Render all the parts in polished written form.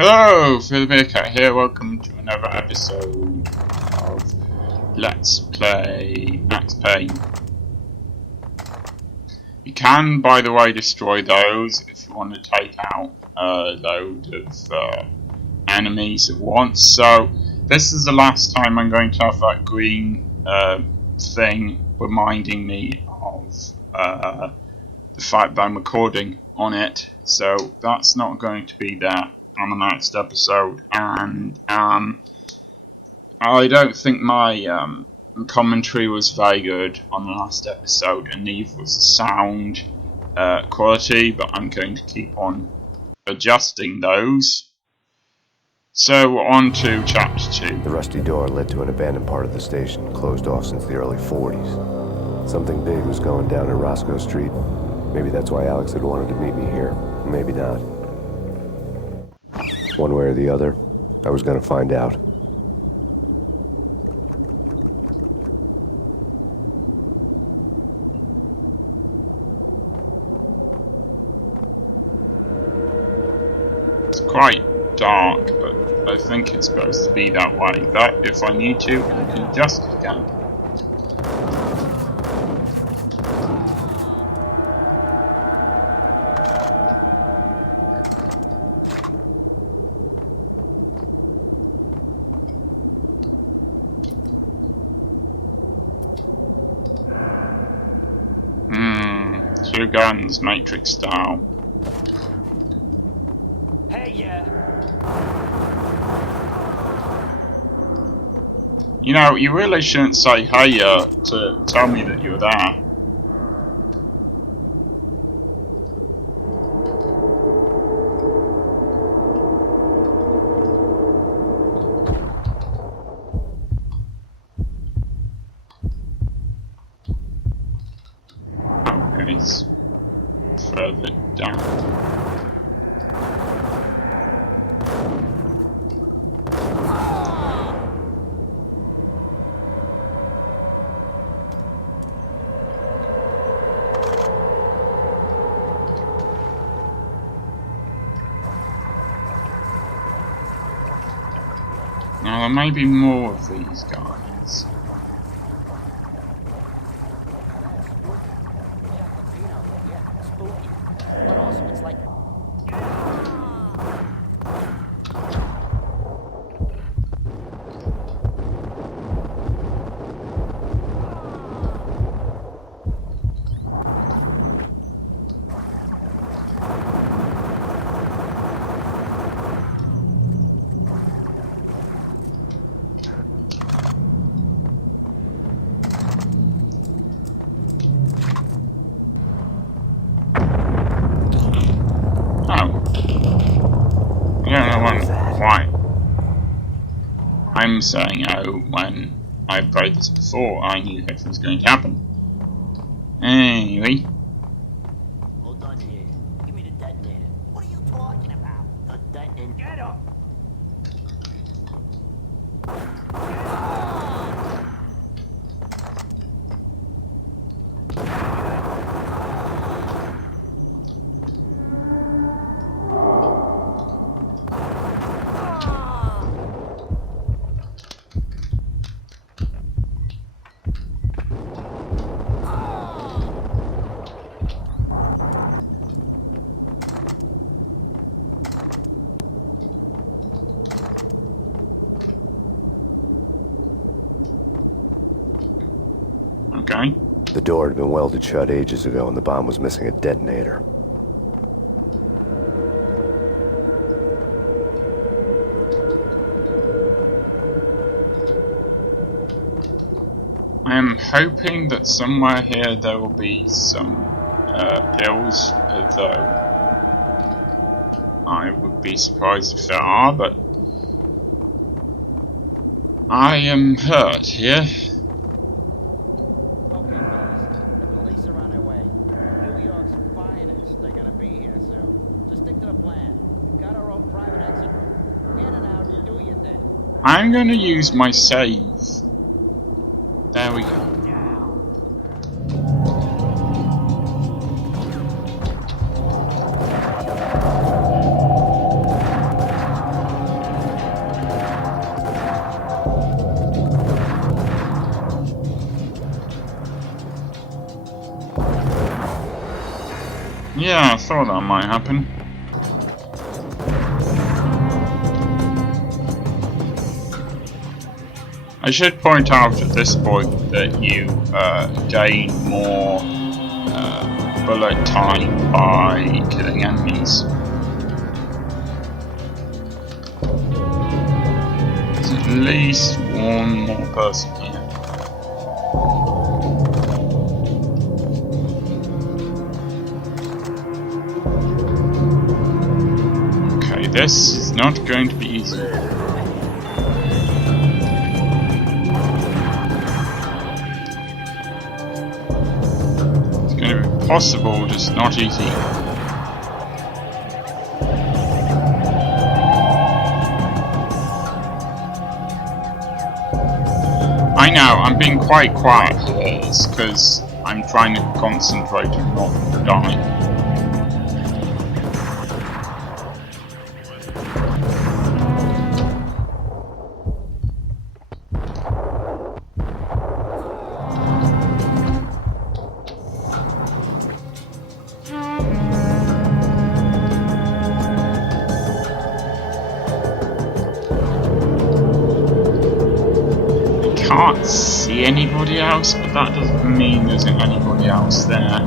Hello, Philip here. Welcome to another episode of Let's Play Max Payne. You can, by the way, destroy those if you want to take out a load of enemies at once. So this is the last time I'm going to have that green thing reminding me of the fact that I'm recording on it. So that's not going to be there on the next episode, and I don't think my commentary was very good on the last episode, and neither was the sound quality, but I'm going to keep on adjusting those. So on to chapter 2. The rusty door led to an abandoned part of the station, closed off since the early 40s. Something big was going down in Roscoe Street. Maybe that's why Alex had wanted to meet me here. Maybe not. One way or the other, I was going to find out. It's quite dark, but I think it's supposed to be that way. But if I need to, I can adjust it again. Two guns, Matrix style. Hey, You know, you really shouldn't say hey to tell me that you're there. Okay, it's further down. Now there may be more of these guys. But also it's like... I'm saying, oh, when I played this before, I knew that was going to happen. Anyway. Hold on here. Give me the detonator. What are you talking about? The detonator. Get up! Okay. The door had been welded shut ages ago, and the bomb was missing a detonator. I'm hoping that somewhere here there will be some pills, although I would be surprised if there are, but I am hurt here. I'm going to use my save. There we go. thought that might happen. I should point out at this point that you gain more bullet time by killing enemies. There's at least one more person here. Okay, this is not going to be easy. Possible, just not easy. I know, I'm being quite quiet here, it's because I'm trying to concentrate and not die. Can't see anybody else, but that doesn't mean there isn't anybody else there.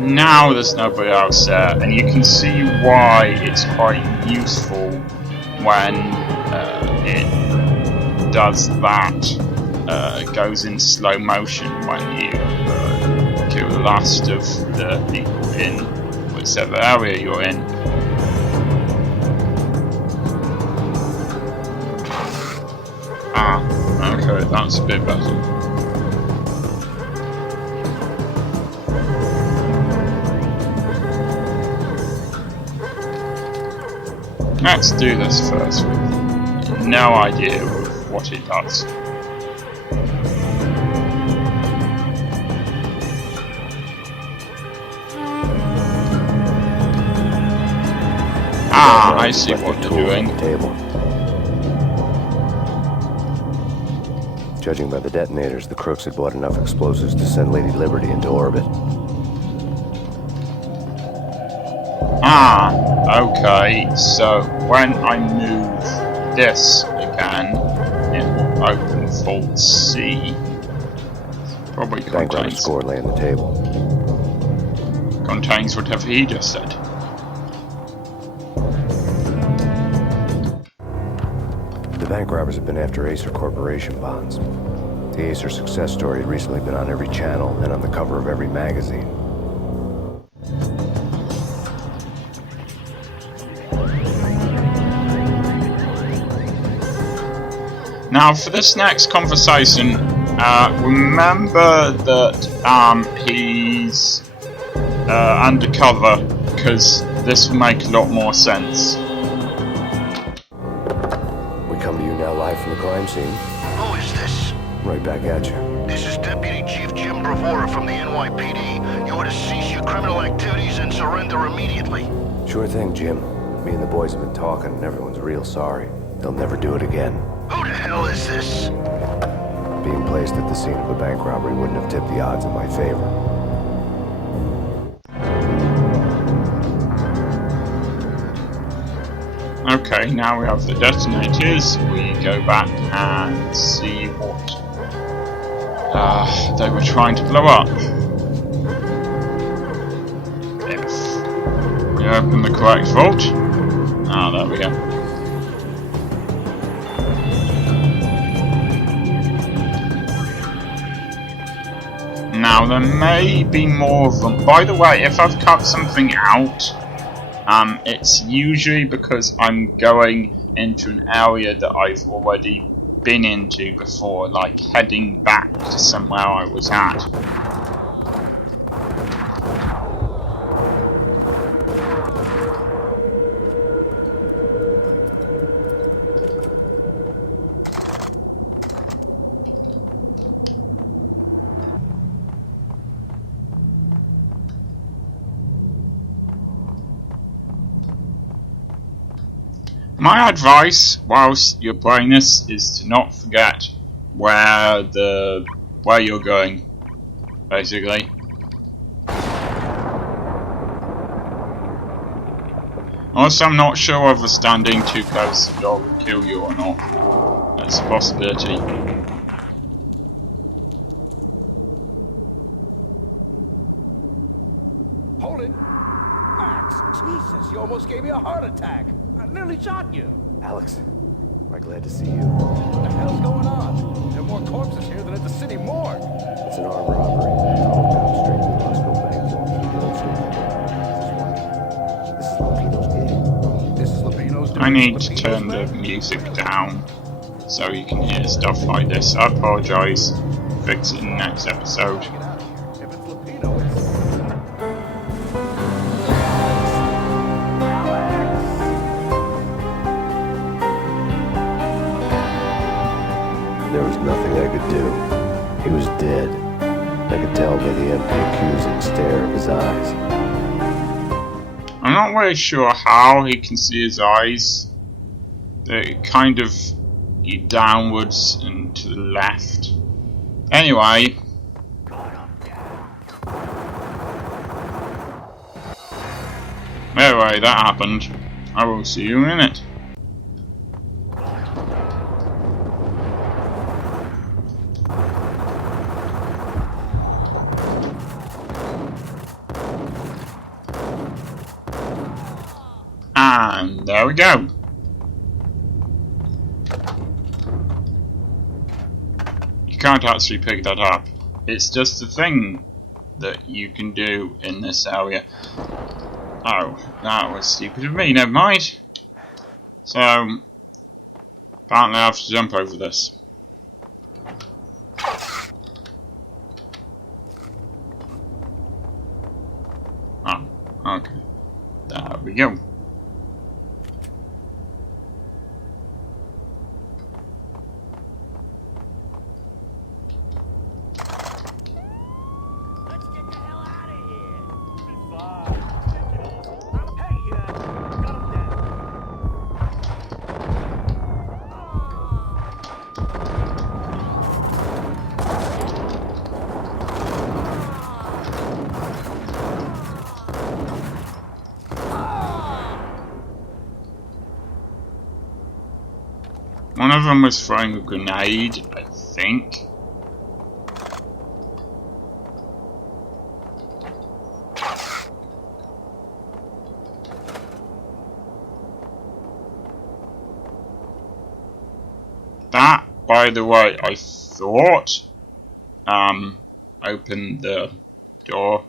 Now there's nobody else there, and you can see why it's quite useful when it does that. It goes in slow motion when you kill the last of the people in whichever area you're in. Okay, that's a bit better. Let's do this first with no idea of what it does. I see what you're doing. Judging by the detonators, the crooks had bought enough explosives to send Lady Liberty into orbit. Okay, so when I move this again, it will open Vault C. Probably contains... score lay on the table. Contains whatever he just said. The bank robbers have been after Acer Corporation bonds. The Acer success story had recently been on every channel and on the cover of every magazine. Now, for this next conversation, remember that he's undercover, because this will make a lot more sense. Come to you now live from the crime scene. Who is this? Right back at you. This is Deputy Chief Jim Bravura from the NYPD. You are to cease your criminal activities and surrender immediately. Sure thing, Jim. Me and the boys have been talking and everyone's real sorry. They'll never do it again. Who the hell is this? Being placed at the scene of a bank robbery wouldn't have tipped the odds in my favor. Okay, now we have the detonators. We go back and see what they were trying to blow up. If we open the correct vault. There we go. Now there may be more of them. By the way, if I've cut something out, it's usually because I'm going into an area that I've already been into before, like heading back to somewhere I was at. My advice, whilst you're playing this, is to not forget where you're going, basically. Also, I'm not sure whether standing too close to the door will kill you or not. That's a possibility. Hold it! Max, Jesus, you almost gave me a heart attack. I nearly shot you. Alex, am I glad to see you? What the hell's going on? There are more corpses here than at the city morgue. It's an armed robbery. Tunnel down straight to the Roscoe Bank vault through the old station. This is Lupino's gig. This is Lupino's doing. I need to Lupino's turn the thing? music down so you can hear stuff like this. I apologise. Fix it in the next episode. Get out of here. If it's Lupino, it's... There was nothing I could do. He was dead. I could tell by the empty, accusing stare of his eyes. I'm not really sure how he can see his eyes. They're kind of downwards and to the left. Anyway. Anyway, that happened. I will see you in a minute. And there we go. You can't actually pick that up. It's just a thing that you can do in this area. Oh, that was stupid of me, never mind. So, apparently I have to jump over this. Oh, okay. There we go. Let's get the hell out of here. We'll be fine. Hey, got him dead. One of them was throwing a grenade, I think. That, by the way, I thought opened the door.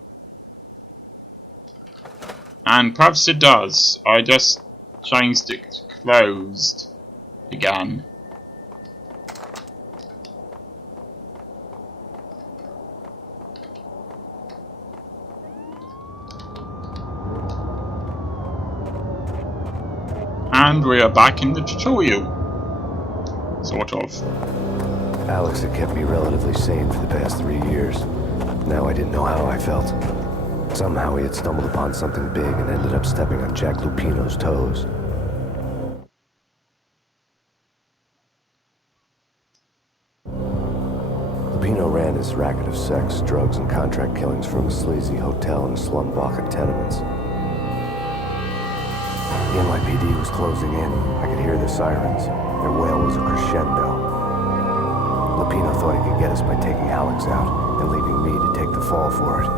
And perhaps it does. I just changed it to closed again. And we are back in the tutorial. Sort of. Alex had kept me relatively sane for the past 3 years. Now I didn't know how I felt. Somehow he had stumbled upon something big and ended up stepping on Jack Lupino's toes. Lupino ran his racket of sex, drugs, and contract killings from a sleazy hotel in a slum block of tenements. The NYPD was closing in. I could hear the sirens. Their wail was a crescendo. Lupino thought he could get us by taking Alex out and leaving me to take the fall for it.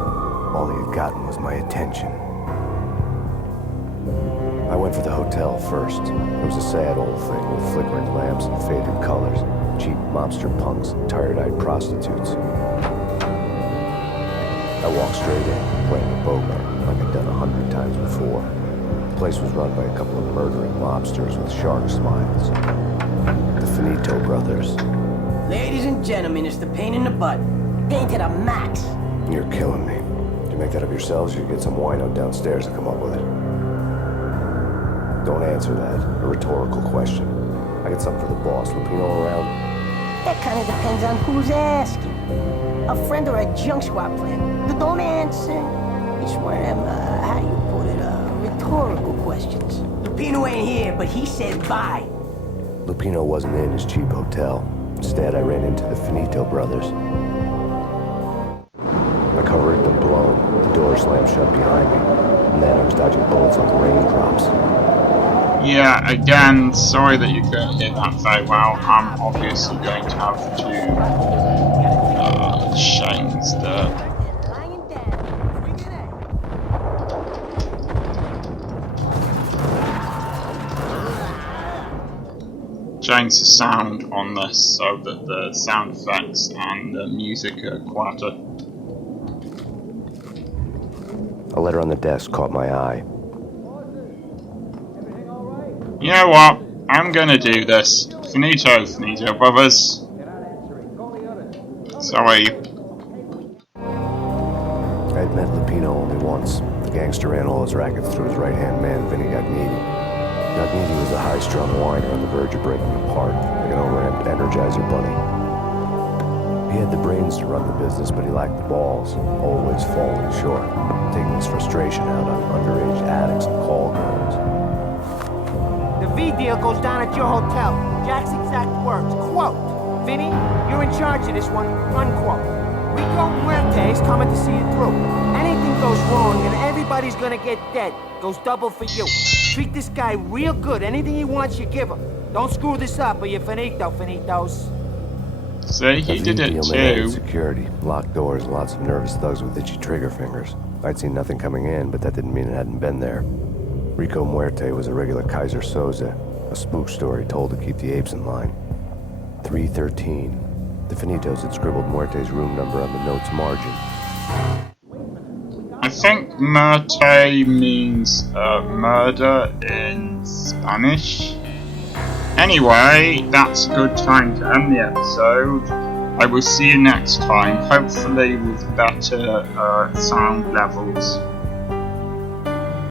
All he had gotten was my attention. I went for the hotel first. It was a sad old thing with flickering lamps and faded colors, cheap mobster punks and tired-eyed prostitutes. I walked straight in, playing the bogart like I'd done 100 times before. The place was run by a couple of murdering mobsters with shark smiles. The Finito brothers. Ladies and gentlemen, it's the pain in the butt. Pain to the max. You're killing me. Did you make that up yourselves, or you get some wino downstairs to come up with it? Don't answer that. A rhetorical question. I got something for the boss. Lupino around? That kind of depends on who's asking. A friend or a junk squad plan. Don't answer. It's one of them, how do you put it, rhetorical questions. Lupino ain't here, but he said bye. Lupino wasn't in his cheap hotel. Instead, I ran into the Finito brothers. My cover had been blown, the door slammed shut behind me, and then I was dodging bullets like raindrops. Yeah, again, sorry that you couldn't hear that very well. I'm obviously going to have to change the sound on this so that the sound effects and the music are quieter. A letter on the desk caught my eye. You know what? I'm gonna do this. Finito brothers. Sorry. I had met Lupino only once. The gangster ran all his rackets through his right-hand man, Vinny Gagniti. Gagniti was a high-strung whiner on the verge of breaking apart, like an overhemmed Energizer bunny. He had the brains to run the business, but he lacked the balls, always falling short, taking his frustration out on underage addicts and call girls. The V deal goes down at your hotel. Jack's exact words, quote, "Vinny, you're in charge of this one," unquote. Rico Muerte's coming to see it through. Anything goes wrong and everybody's gonna get dead. Goes double for you. Treat this guy real good. Anything he wants, you give him. Don't screw this up or you're finito, finitos. See, he did it too. Security, locked doors, and lots of nervous thugs with itchy trigger fingers. I'd seen nothing coming in, but that didn't mean it hadn't been there. Rico Muerte was a regular Kaiser Soze, a spook story told to keep the apes in line. 313. The Finitos had scribbled Muerte's room number on the note's margin. I think Muerte means murder in Spanish. Anyway, that's a good time to end the episode. I will see you next time, hopefully with better sound levels.